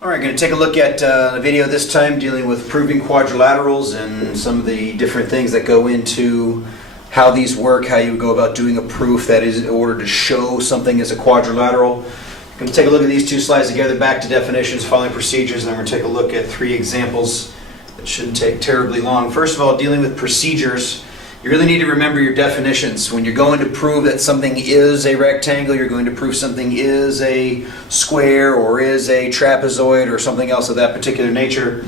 Alright, going to take a look at a video this time dealing with proving quadrilaterals and some of the different things that go into how these work, how you go about doing a proof that is in order to show something as a quadrilateral. I'm going to take a look at these two slides together, back to definitions, following procedures, and then we're going to take a look at three examples that shouldn't take terribly long. First of all, dealing with procedures, you really need to remember your definitions. When you're going to prove that something is a rectangle, you're going to prove something is a square or is a trapezoid or something else of that particular nature.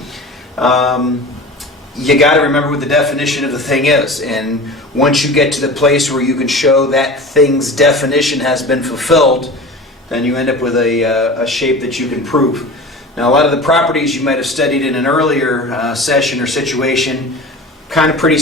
You got to remember what the definition of the thing is. And once you get to the place where you can show that thing's definition has been fulfilled, then you end up with a shape that you can prove. Now, a lot of the properties you might have studied in an earlier session or situation kind of pretty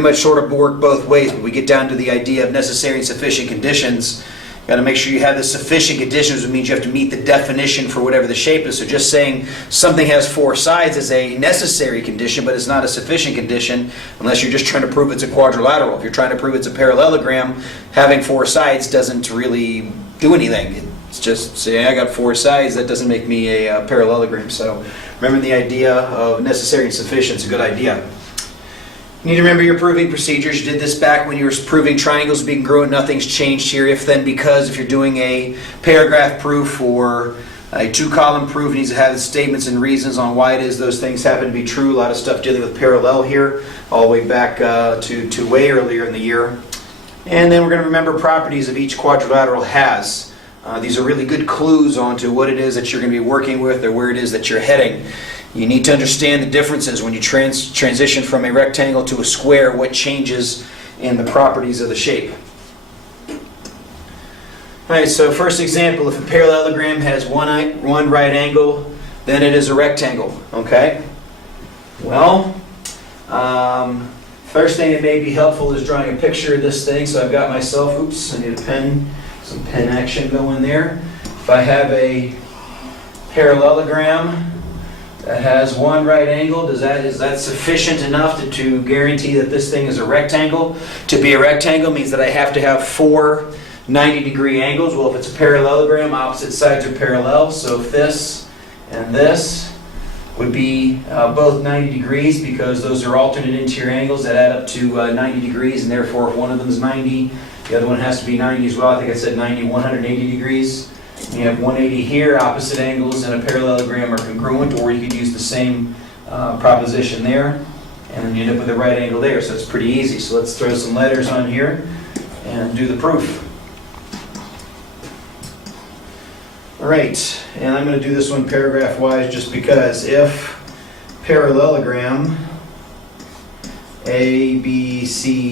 much sort of work both ways. When we get down to the idea of necessary and sufficient conditions, you got to make sure you have the sufficient conditions, which means you have to meet the definition for whatever the shape is. So just saying something has four sides is a necessary condition, but it's not a sufficient condition unless you're just trying to prove it's a quadrilateral. If you're trying to prove it's a parallelogram, having four sides doesn't really do anything. It's just say I got four sides, that doesn't make me a parallelogram. So remember, the idea of necessary and sufficient is a good idea. You need to remember your proving procedures. You did this back when you were proving triangles being congruent. Nothing's changed here. If, then, because. If you're doing a paragraph proof or a two-column proof, it needs to have statements and reasons on why it is those things happen to be true. A lot of stuff dealing with parallel here, all the way back to way earlier in the year. And then we're going to remember properties of each quadrilateral has. These are really good clues onto what it is that you're going to be working with or where it is that you're heading. You need to understand the differences when you transition from a rectangle to a square, what changes in the properties of the shape. Alright, so first example, if a parallelogram has one right angle, then it is a rectangle. Okay? Well, first thing that may be helpful is drawing a picture of this thing. So I've got myself, oops, I need a pen, some pen action going there. If I have a parallelogram that has one right angle, is that sufficient enough to guarantee that this thing is a rectangle? To be a rectangle means that I have to have four 90-degree angles. Well, if it's a parallelogram, opposite sides are parallel. So if this and this would be both 90 degrees, because those are alternate interior angles that add up to 90 degrees, and therefore if one of them is 90, the other one has to be 90 as well. I think I said 90, 180 degrees. You have 180 here, opposite angles in a parallelogram are congruent, or you could use the same proposition there, and then you end up with a right angle there, so it's pretty easy. So let's throw some letters on here and do the proof. Alright, and I'm going to do this one paragraph-wise just because. If parallelogram ABCD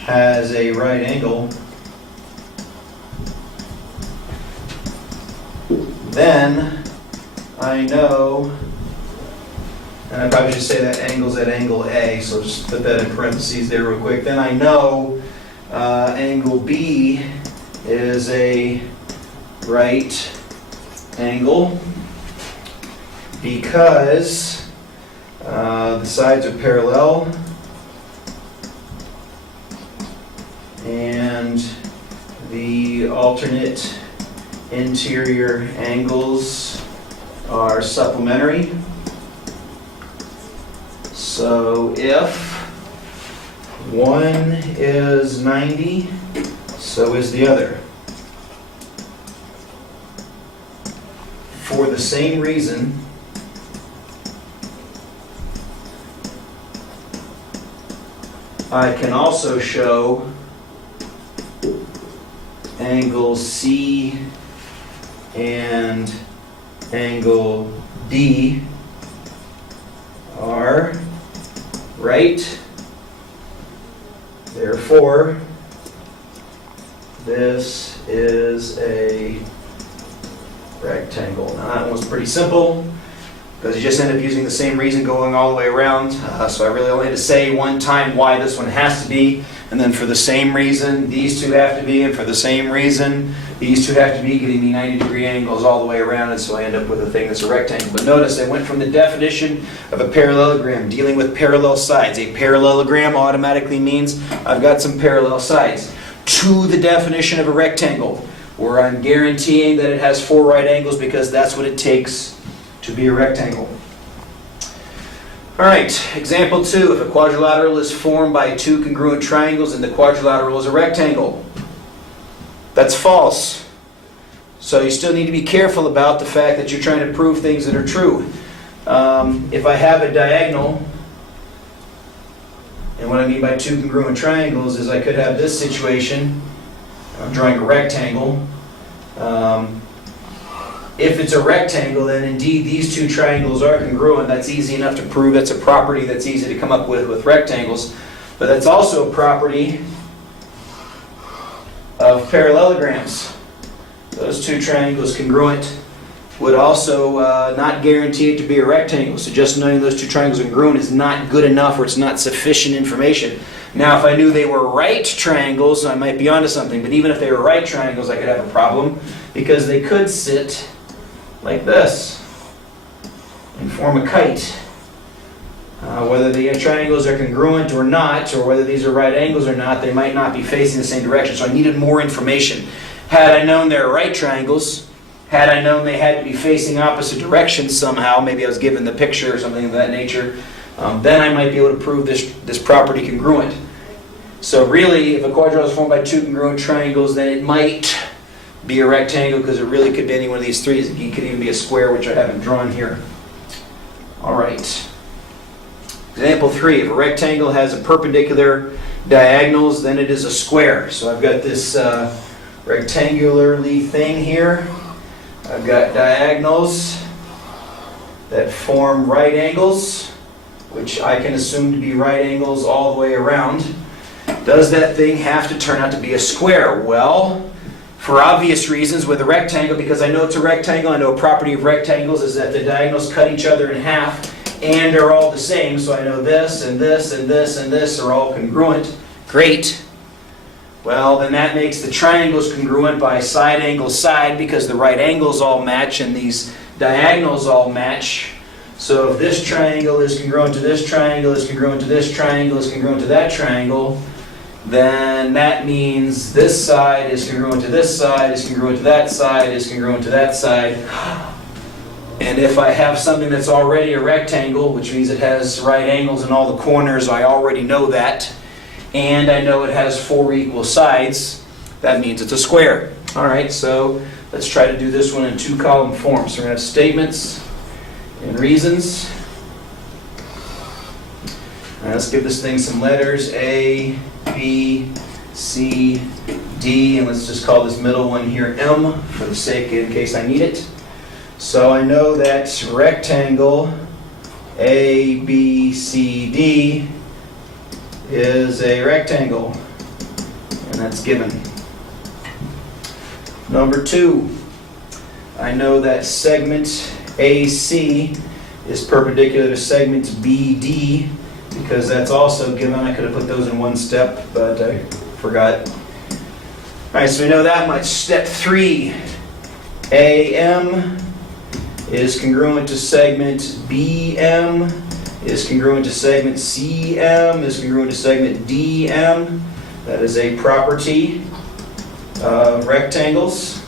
has a right angle, then I know, and I probably should say that angle's at angle A, so just put that in parentheses there real quick. Then I know angle B is a right angle because the sides are parallel and the alternate interior angles are supplementary. So if one is 90, so is the other. For the same reason, I can also show angle C and angle D are right. Therefore, this is a rectangle. Now that one was pretty simple because you just end up using the same reason going all the way around. So I really only had to say one time why this one has to be, and then for the same reason these two have to be, and for the same reason these two have to be, giving me 90-degree angles all the way around, and so I end up with a thing that's a rectangle. But notice I went from the definition of a parallelogram dealing with parallel sides. A parallelogram automatically means I've got some parallel sides, to the definition of a rectangle, where I'm guaranteeing that it has 4 right angles because that's what it takes to be a rectangle. All right, example 2. If a quadrilateral is formed by 2 congruent triangles and the quadrilateral is a rectangle. That's false. So you still need to be careful about the fact that you're trying to prove things that are true. If I have a diagonal, and what I mean by 2 congruent triangles is I could have this situation. I'm drawing a rectangle. If it's a rectangle, then indeed these 2 triangles are congruent. That's easy enough to prove. That's a property that's easy to come up with rectangles. But that's also a property of parallelograms. Those 2 triangles congruent would also not guarantee it to be a rectangle. So just knowing those 2 triangles are congruent is not good enough, or it's not sufficient information. Now, if I knew they were right triangles, I might be onto something. But even if they were right triangles, I could have a problem, because they could sit like this and form a kite. Whether the triangles are congruent or not, or whether these are right angles or not, they might not be facing the same direction. So I needed more information. Had I known they're right triangles, had I known they had to be facing opposite directions somehow, maybe I was given the picture or something of that nature, then I might be able to prove this property congruent. So really, if a quadrilateral is formed by 2 congruent triangles, then it might be a rectangle, because it really could be any one of these 3. It could even be a square, which I haven't drawn here. All right. Example 3. If a rectangle has a perpendicular diagonals, then it is a square. So I've got this rectangularly thing here. I've got diagonals that form right angles, which I can assume to be right angles all the way around. Does that thing have to turn out to be a square? Well, for obvious reasons with a rectangle, because I know it's a rectangle, I know a property of rectangles is that the diagonals cut each other in half and they're all the same, so I know this and this and this and this are all congruent. Great. Well, then that makes the triangles congruent by side angle side, because the right angles all match and these diagonals all match. So if this triangle is congruent to this triangle, is congruent to this triangle, is congruent to that triangle, then that means this side is congruent to this side, is congruent to that side, is congruent to that side. And if I have something that's already a rectangle, which means it has right angles in all the corners, I already know that, and I know it has 4 equal sides, that means it's a square. All right, so let's try to do this one in 2-column form. So we're going to have statements and reasons. Now let's give this thing some letters, A, B, C, D, and let's just call this middle one here M for the sake in case I need it. So I know that rectangle A, B, C, D is a rectangle, and that's given. Number 2, I know that segment AC is perpendicular to segment BD, because that's also given. I could have put those in one step, but I forgot. All right, so we know that much. Step 3, AM is congruent to segment BM, is congruent to segment CM, is congruent to segment DM. That is a property of rectangles.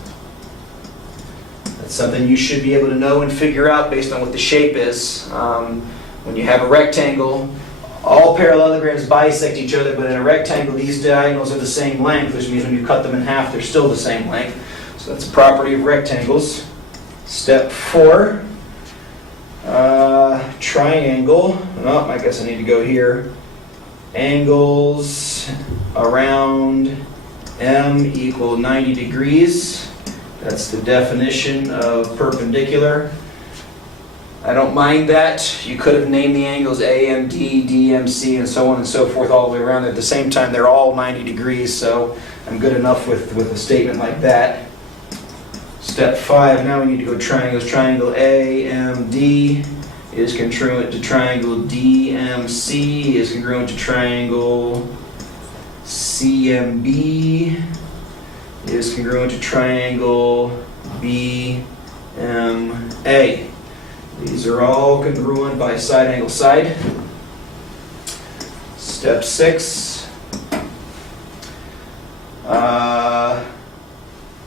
That's something you should be able to know and figure out based on what the shape is. When you have a rectangle, all parallelograms bisect each other, but in a rectangle, these diagonals are the same length, which means when you cut them in half, they're still the same length. So that's a property of rectangles. Step 4, triangle. Oh, I guess I need to go here. Angles around M equal 90 degrees. That's the definition of perpendicular. I don't mind that. You could have named the angles AMD, DMC, and so on and so forth all the way around. At the same time, they're all 90 degrees, so I'm good enough with a statement like that. Step 5, now we need to go triangles. Triangle AMD is congruent to triangle DMC, is congruent to triangle CMB, is congruent to triangle BMA. These are all congruent by side angle side. Step 6.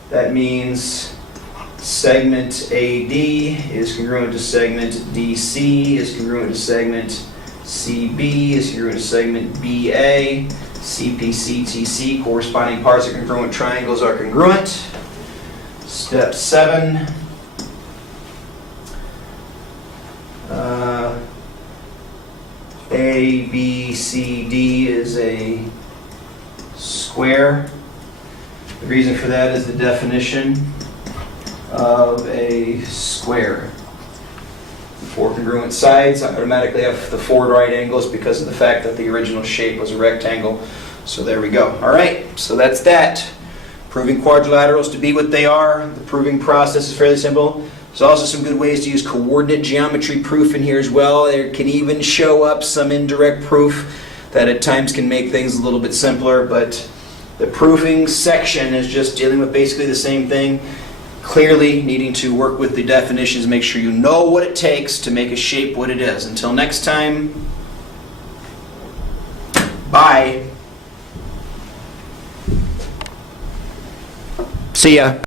That That means segment AD is congruent to segment DC, is congruent to segment CB, is congruent to segment BA, CPCTC, corresponding parts of congruent triangles are congruent. Step 7. ABCD is a square. The reason for that is the definition of a square. The 4 congruent sides automatically have the 4 right angles because of the fact that the original shape was a rectangle. So there we go. All right, so that's that. Proving quadrilaterals to be what they are. The proving process is fairly simple. There's also some good ways to use coordinate geometry proof in here as well. There can even show up some indirect proof that at times can make things a little bit simpler, but the proving section is just dealing with basically the same thing. Clearly needing to work with the definitions, make sure you know what it takes to make a shape what it is. Until next time, bye. See ya.